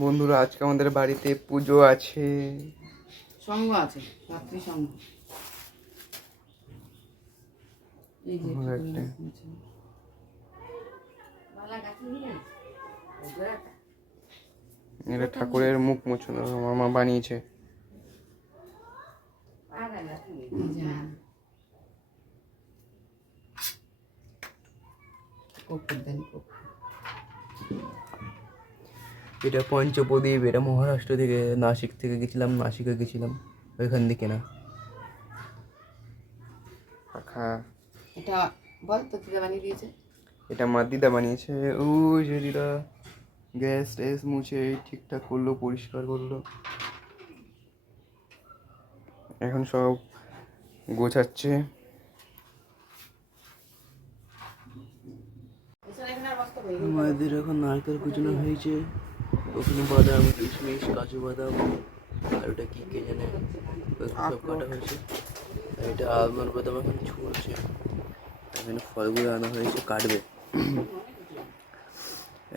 বন্ধুরা, আজকে আমাদের বাড়িতে পুজো আছে, সঙ্গ আছে, রাত্রি সঙ্গ। এই যে এটা ঠাকুরের মুখ মোছন আমার মা বানিয়েছে। এটা পঞ্চপ্রদীপ, এটা মহারাষ্ট্র থেকে, নাসিক থেকে গেছিলাম, নাসিকে গেছিলাম, ওইখান থেকে না পাখা। এটা বল তো দিদা বানিয়ে দিয়েছে। এটা মা দিদা বানিয়েছে। ওই যে দিদা গ্যাস ট্যাস মুছে ঠিকঠাক করলো, পরিষ্কার করলো। এখন সব গোছাচ্ছে। আমাদের এখন নারকেল কুচানো হয়েছে, ওখানে বাদাম, কিশমিশ, কাজু বাদাম, আর ওটা কি কে জানে, সব কাটা হয়েছে। আর এটা আলমন্ড বাদাম এখন ছুলছে। এখানে ফলগুলো আনা হয়েছে, কাটবে।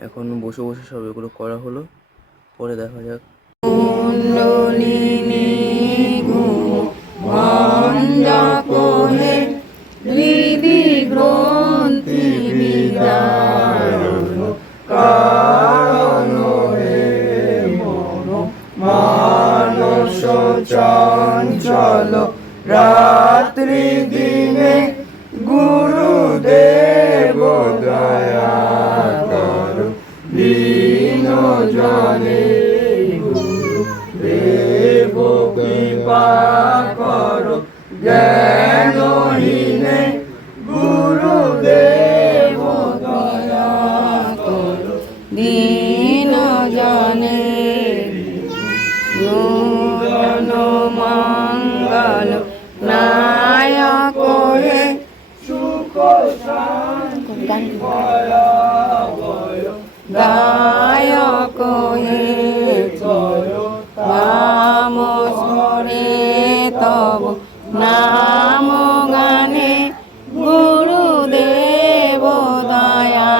এখন বসে বসে সব এগুলো করা হলো, পরে দেখা যাক। চঞ্চল রাত্রি দিনে গুরুদেব দয়া করো, দীন জনে গুরুদেব কৃপা করো, জ্ঞানহীনে গুরুদেব দয়া করো, দীন জনে মঙ্গল নায়ক হে সুখ শান্তি দায়ক হে রাম হরে তব নাম গানে গুরুদেব দয়া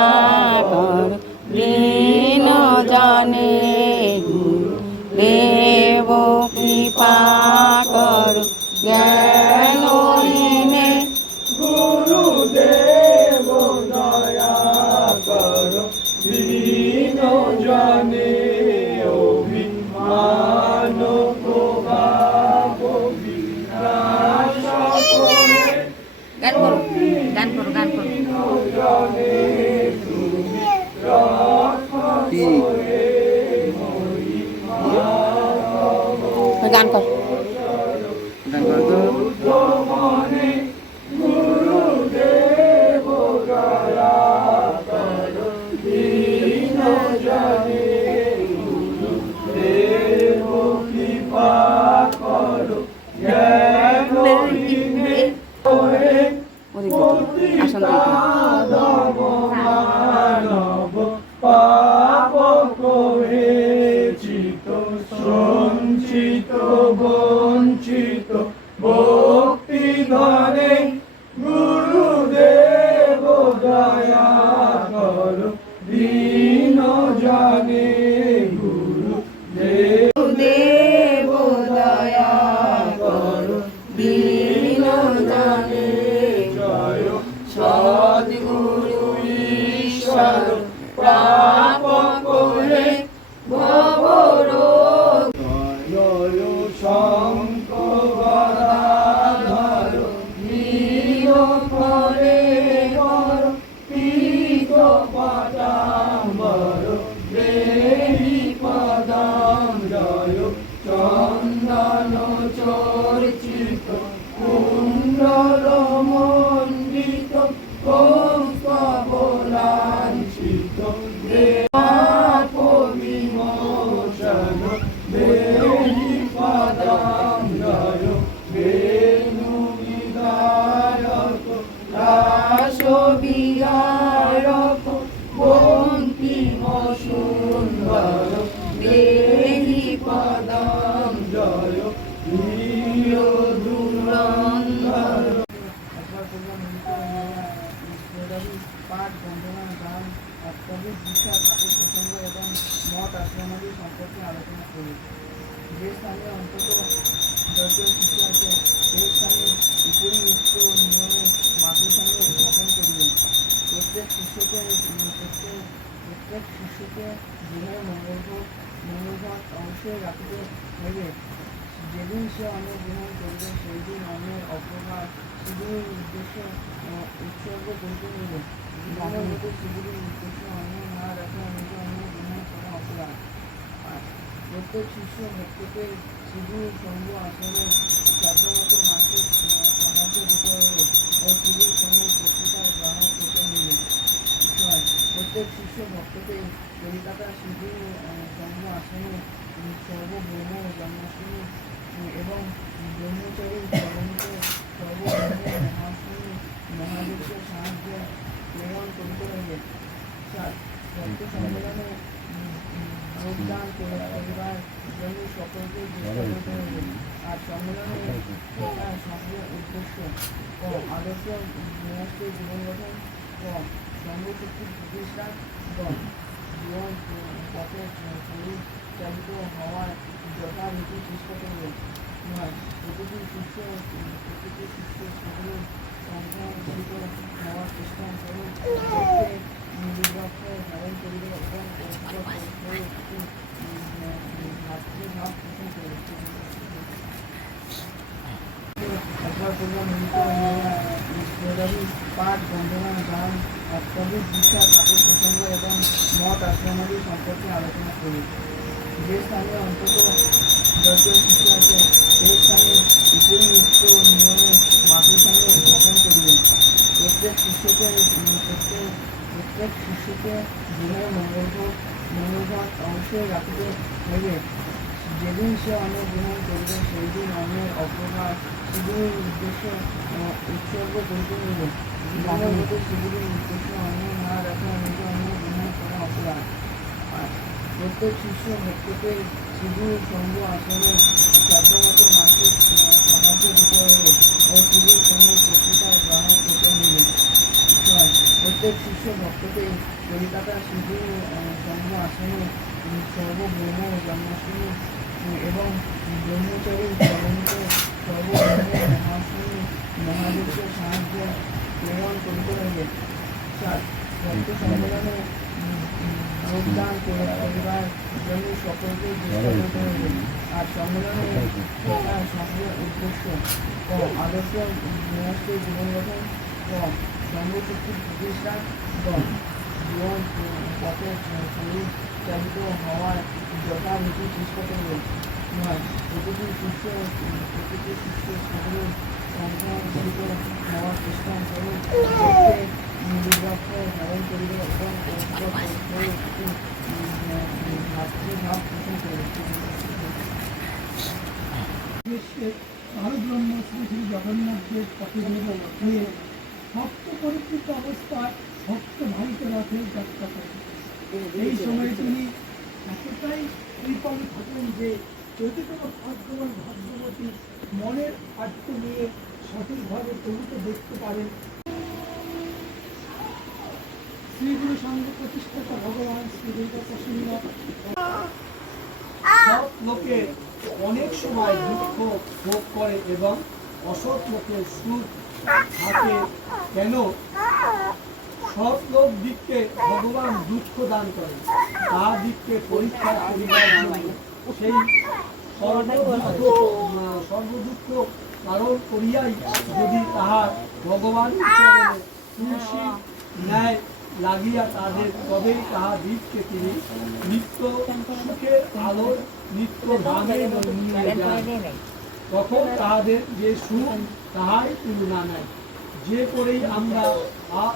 কর, দীন জনে দেব কৃপা কর, জ্ঞানহীনে গুরুদেব দয়া করো, দীন জনে অভিমান প্রভাব বিনাশ করে। গান করো, গান করো, গান করো। গান কর, গান কর। পাপ করেছিত সঞ্চিত বঞ্চিত ভক্তি ধরে, গুরুদেব দয়া করো, দীন জনে গুরুদেব দয়া করো, দীন জনে জয় সদ্গুরু ঈশ্বর প্রাপ করে ভবরোগ জয় শঙ্কর নীল করে বর পীত পদাম্বর দেহি পদাম, জয় চন্দন চর্চিত কুণ্ডল মণ্ডিত কৌস্তবলাঞ্ছিত দেব বিমোচন দেহি পদাম, জয় বেণু বিদায়ক রাস বিহারক বন্তিম সুন্দর দেহি পদাম, জয় প্রিয় দুরন্দর। পাঠ, বন্দনা, গান, কবি, বিষয়, ঠাকুর প্রসঙ্গ এবং মঠ আশ্রমাদি সম্পর্কে আলোচনা করি। যে স্থানে অন্তত 10 জন শিষ্য আছে, সেই স্থানে উপরিউক্ত নিয়মে মাটির সঙ্গে স্থাপন করিবেন। প্রত্যেক শিষ্যকে গৃহে মঙ্গলঘট অবশ্যই রাখিতে হইবে। যেদিন সে অন্ন গ্রহণ করিবে, সেই দিন অন্নের অপকার শিবিরের উদ্দেশ্যে উৎসর্গ করিতে হইবে। শিবিরের উদ্দেশ্যে অন্ন না রাখা নিজ অন্ন গ্রহণ করা অপরাধ। আর প্রত্যেক শিষ্য ভক্তকে শিবির সঙ্গ আসনে সাধ্যমতো মাসিক সাহায্য দিতে হইবে ও শিবির সঙ্গে পত্রিকার গ্রাহক হতে হইবে। প্রত্যেক শিষ্য ভক্তকে কলিকাতা শিবির সঙ্গ আসনে সর্বব্রহ্ম জন্মাষ্টমী এবং ব্রহ্মচারী চরণকে সর্বব্রহ্ম মহাষ্টমী মহাদেবকে সাহায্য প্রেরণ করিতে হইবে। ভক্ত সম্মেলনে যোগদান করিবার জন্য সকলকে চেষ্টা করতে হইবে। আর সম্মেলনে সঙ্গে উদ্দেশ্য ও আদর্শ গৃহস্থের জীবন গঠন ও সর্বশক্তির প্রতিষ্ঠা জীবন পথে পরিচালিত হওয়ার যথারীতি চেষ্টা করবে। প্রতিটি শিষ্য সকলের সংখ্যান্বিত হওয়ার চেষ্টা করুন, নির্বাক্ষ ধারণ করিবে এবং ভাতৃভাব পোষণ করবে। একবার পূর্ব মিলিত পাঠ, বন্দনা, গান, কবি, বিশ্বাস, ঠাকুর প্রসঙ্গ এবং মঠ আশ্রমাদি সম্পর্কে আলোচনা করি। যে স্থানে অন্তত 10 জন শিষ্য আছে, সেই স্থানে উপরিউক্ত নিয়মে মাটির সঙ্গে স্থাপন করিবে। প্রত্যেক শিষ্যকে গৃহে মঙ্গলঘট অবশ্যই রাখিতে হইবে। যেদিন সে অন্ন গ্রহণ করিবে, সেই দিন অন্নের অপকার শিবিরের উদ্দেশ্যে উৎসর্গ করিতে হইবে। শিবিরের উদ্দেশ্যে অন্ন না রাখা নিজ অন্ন গ্রহণ করা অপরাধ। আর প্রত্যেক শিষ্য ভক্তকে শিবির সঙ্গ আসনে সাধ্যমতো মাসিক সাহায্য দিতে হইবে ও শিবির সঙ্গে পত্রিকার গ্রাহক হতে হইবে। প্রত্যেক শিষ্য ভক্তকে কলিকাতা শিবির সঙ্গ আসনে সর্বব্রহ্ম জন্মাষ্টমী এবং ব্রহ্মচারী চরণকে সর্বব্রহ্ম মহাষ্টমী মহাদেবকে সাহায্য প্রেরণ করিতে হইবে। ভক্ত সম্মেলনে যোগদান করিবার জন্য সকলকে চেষ্টা করতে হইবে। আর সম্মেলনে সঙ্গে উদ্দেশ্য ও আদর্শ গৃহস্থের জীবন গঠন ও সর্বশক্তির প্রতিষ্ঠা জীবন পথে পরিচালিত হওয়ার যথারীতি চেষ্টা করবে। প্রতিটি শিষ্য সকলের সংখ্যান্বিত হওয়ার চেষ্টা করুন, নির্বাক্ষ ধারণ করিবে এবং ভাতৃভাব পোষণ করবে। পরব্রহ্ম শ্রী শ্রী জগন্নাথের পথে হয়ে ভক্ত পরিচিত অবস্থায় ভক্ত ভাইকে রথে যাত্রা করেন। এই সময় তিনি এতটাই কৃপণ থাকেন যে যদি কোনো ভাগ্যবান ভাগ্যবতী মনের আত্ম নিয়ে সঠিকভাবে প্রভুকে দেখতে পারেন। শ্রীগুরু সঙ্গ প্রতিষ্ঠাতা ভগবান শ্রী দুর্গা প্রসন্ন সৎ লোকে অনেক সময় দুঃখ ভোগ করে এবং অসৎ লোকের সুখ থাকে কেন? সৎ লোক দিককে ভগবান দুঃখ দান করেন, তা দিককে পরীক্ষা করিবার জন্য সেই সর্বদুঃখ কারণ করিয়াই যদি তাহার ভগবান তুলসী ন্যায় লাগিয়া তাদের তবেই তাহাদিগকে তিনি নিত্য সুখের আলোর নিত্য ধামে নিয়ে যান। তখন তাহাদের যে সুখ তাহাই তুলনা নেয়। যে করেই আমরা আর